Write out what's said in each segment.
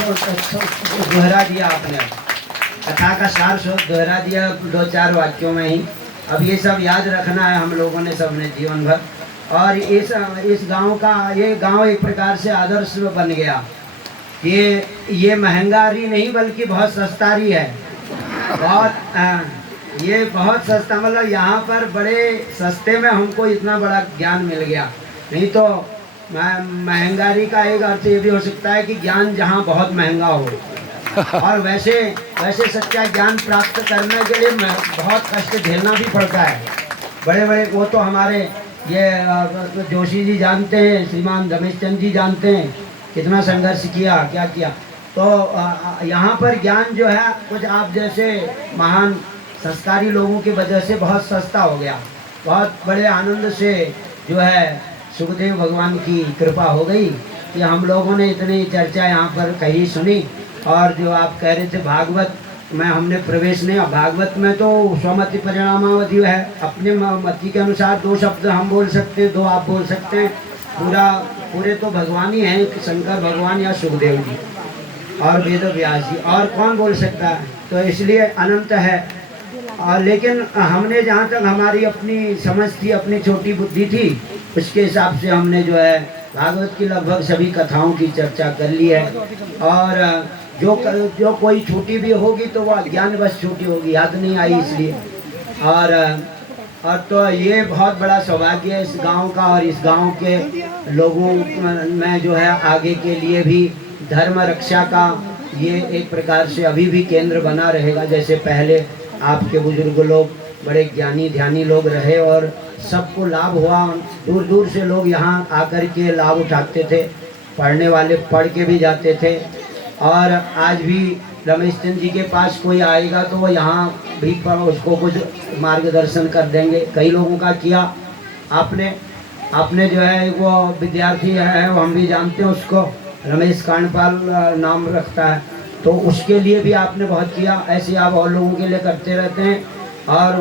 दोहरा दिया आपने, कथा का सार दोहरा दिया 2-4 वाक्यों में ही। अब ये सब याद रखना है हम लोगों ने सबने जीवन भर। और इस गांव का, ये गांव एक प्रकार से आदर्श बन गया। ये महंगारी नहीं बल्कि बहुत सस्तारी है। ये बहुत सस्ता, मतलब यहाँ पर बड़े सस्ते में हमको इतना बड़ा ज्ञान मिल गया। नहीं तो महंगारी का एक अर्थ ये भी हो सकता है कि ज्ञान जहाँ बहुत महंगा हो। और वैसे सच्चा ज्ञान प्राप्त करने के लिए बहुत कष्ट झेलना भी पड़ता है। बड़े बड़े वो तो हमारे ये जोशी जी जानते हैं, श्रीमान रमेश चंद जी जानते हैं कितना संघर्ष किया, क्या किया। तो यहाँ पर ज्ञान जो है कुछ आप जैसे महान संस्कारी लोगों की वजह से बहुत सस्ता हो गया। बहुत बड़े आनंद से जो है सुखदेव भगवान की कृपा हो गई कि हम लोगों ने इतनी चर्चा यहाँ पर कही सुनी। और जो आप कह रहे थे भागवत में हमने प्रवेश नहीं, भागवत में तो स्वमति परिणामावधि है। अपने मति के अनुसार 2 शब्द हम बोल सकते हैं, 2 आप बोल सकते हैं। पूरे तो भगवान ही हैं, शंकर भगवान या सुखदेव जी और वेद व्यास जी, और कौन बोल सकता है। तो इसलिए अनंत है। और लेकिन हमने जहाँ तक हमारी अपनी समझ थी, अपनी छोटी बुद्धि थी, उसके हिसाब से हमने जो है भागवत की लगभग सभी कथाओं की चर्चा कर ली है। और जो कोई छोटी भी होगी तो वह ज्ञान बस छोटी होगी, याद नहीं आई इसलिए। और तो ये बहुत बड़ा सौभाग्य है इस गांव का, और इस गांव के लोगों में जो है आगे के लिए भी धर्म रक्षा का ये एक प्रकार से अभी भी केंद्र बना रहेगा। जैसे पहले आपके बुजुर्ग लोग बड़े ज्ञानी ध्यानी लोग रहे और सबको लाभ हुआ। दूर दूर से लोग यहाँ आकर के लाभ उठाते थे, पढ़ने वाले पढ़ के भी जाते थे। और आज भी रमेश चंद जी के पास कोई आएगा तो वो यहाँ भी उसको कुछ मार्गदर्शन कर देंगे। कई लोगों का किया आपने जो है वो विद्यार्थी है, वो हम भी जानते हैं उसको, रमेश कांडपाल नाम रखता है, तो उसके लिए भी आपने बहुत किया। ऐसे आप और लोगों के लिए करते रहते हैं। और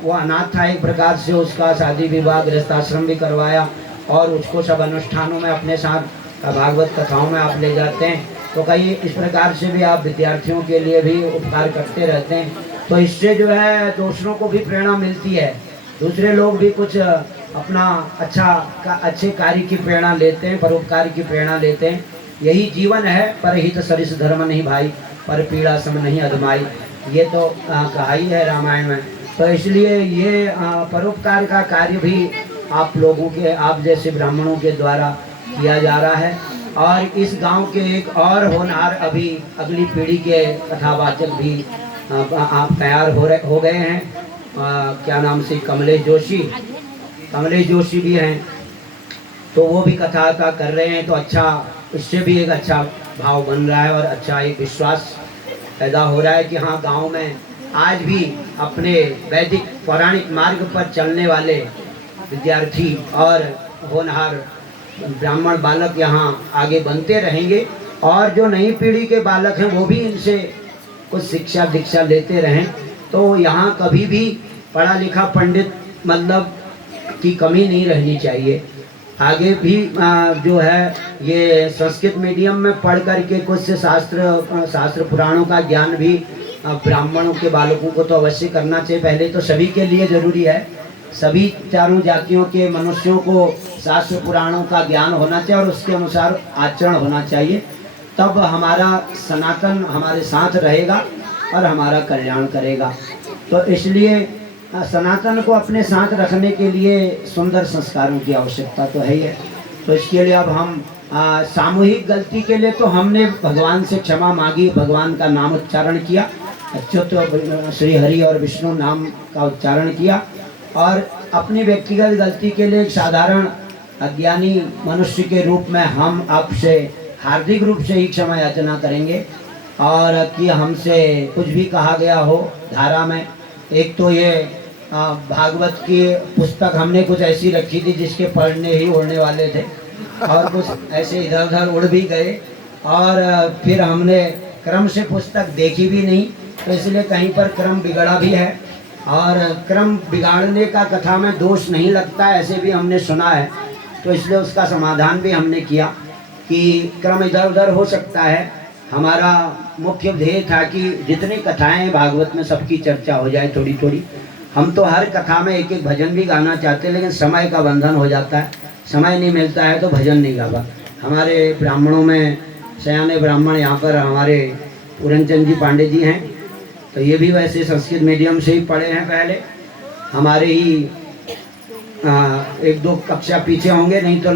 वो अनाथ था एक प्रकार से, उसका शादी विवाह गृहस्थाश्रम भी करवाया और उसको सब अनुष्ठानों में अपने साथ भागवत कथाओं में आप ले जाते हैं। तो कई इस प्रकार से भी आप विद्यार्थियों के लिए भी उपकार करते रहते हैं। तो इससे जो है दूसरों को भी प्रेरणा मिलती है, दूसरे लोग भी कुछ अपना अच्छे कार्य की प्रेरणा लेते हैं, परोपकार की प्रेरणा लेते हैं। यही जीवन है, परहित सरिस धर्म नहीं भाई, पर पीड़ा सम नहीं अधमाई, ये तो कहा ही है रामायण में। तो इसलिए ये परोपकार का कार्य भी आप लोगों के, आप जैसे ब्राह्मणों के द्वारा किया जा रहा है। और इस गांव के एक और होनहार अभी अगली पीढ़ी के कथावाचक भी आप तैयार हो गए हैं। क्या नाम से, कमलेश जोशी भी हैं, तो वो भी कथा कर रहे हैं। तो अच्छा, इससे भी एक अच्छा भाव बन रहा है और अच्छा एक विश्वास पैदा हो रहा है कि हाँ, गांव में आज भी अपने वैदिक पौराणिक मार्ग पर चलने वाले विद्यार्थी और होनहार ब्राह्मण बालक यहाँ आगे बनते रहेंगे। और जो नई पीढ़ी के बालक हैं वो भी इनसे कुछ शिक्षा दीक्षा लेते रहें। तो यहाँ कभी भी पढ़ा लिखा पंडित मतलब की कमी नहीं रहनी चाहिए। आगे भी जो है ये संस्कृत मीडियम में पढ़ करके कुछ शास्त्र पुराणों का ज्ञान भी ब्राह्मणों के बालकों को तो अवश्य करना चाहिए। पहले तो सभी के लिए जरूरी है, सभी चारों जातियों के मनुष्यों को शास्त्र पुराणों का ज्ञान होना चाहिए और उसके अनुसार आचरण होना चाहिए। तब हमारा सनातन हमारे साथ रहेगा और हमारा कल्याण करेगा। तो इसलिए सनातन को अपने साथ रखने के लिए सुंदर संस्कारों की आवश्यकता तो है ही है। तो इसके लिए अब हम सामूहिक गलती के लिए तो हमने भगवान से क्षमा मांगी, भगवान का नाम उच्चारण किया, अच्युत श्री हरि और विष्णु नाम का उच्चारण किया। और अपनी व्यक्तिगत गलती के लिए एक साधारण अज्ञानी मनुष्य के रूप में हम आपसे हार्दिक रूप से ही क्षमा याचना करेंगे। और कि हमसे कुछ भी कहा गया हो धारा में, एक तो ये भागवत की पुस्तक हमने कुछ ऐसी रखी थी जिसके पढ़ने ही उड़ने वाले थे और कुछ ऐसे इधर उधर उड़ भी गए। और फिर हमने क्रम से पुस्तक देखी भी नहीं, तो इसलिए कहीं पर क्रम बिगड़ा भी है। और क्रम बिगाड़ने का कथा में दोष नहीं लगता, ऐसे भी हमने सुना है। तो इसलिए उसका समाधान भी हमने किया कि क्रम इधर उधर हो सकता है, हमारा मुख्य ध्येय था कि जितनी कथाएं हैं भागवत में सबकी चर्चा हो जाए थोड़ी थोड़ी। हम तो हर कथा में एक एक भजन भी गाना चाहते हैं, लेकिन समय का बंधन हो जाता है, समय नहीं मिलता है तो भजन नहीं गावा। हमारे ब्राह्मणों में सयाने ब्राह्मण यहाँ पर हमारे पूरनचंद जी पांडे जी हैं, तो ये भी वैसे संस्कृत मीडियम से ही पढ़े हैं पहले, हमारे ही एक दो कक्षा पीछे होंगे, नहीं तो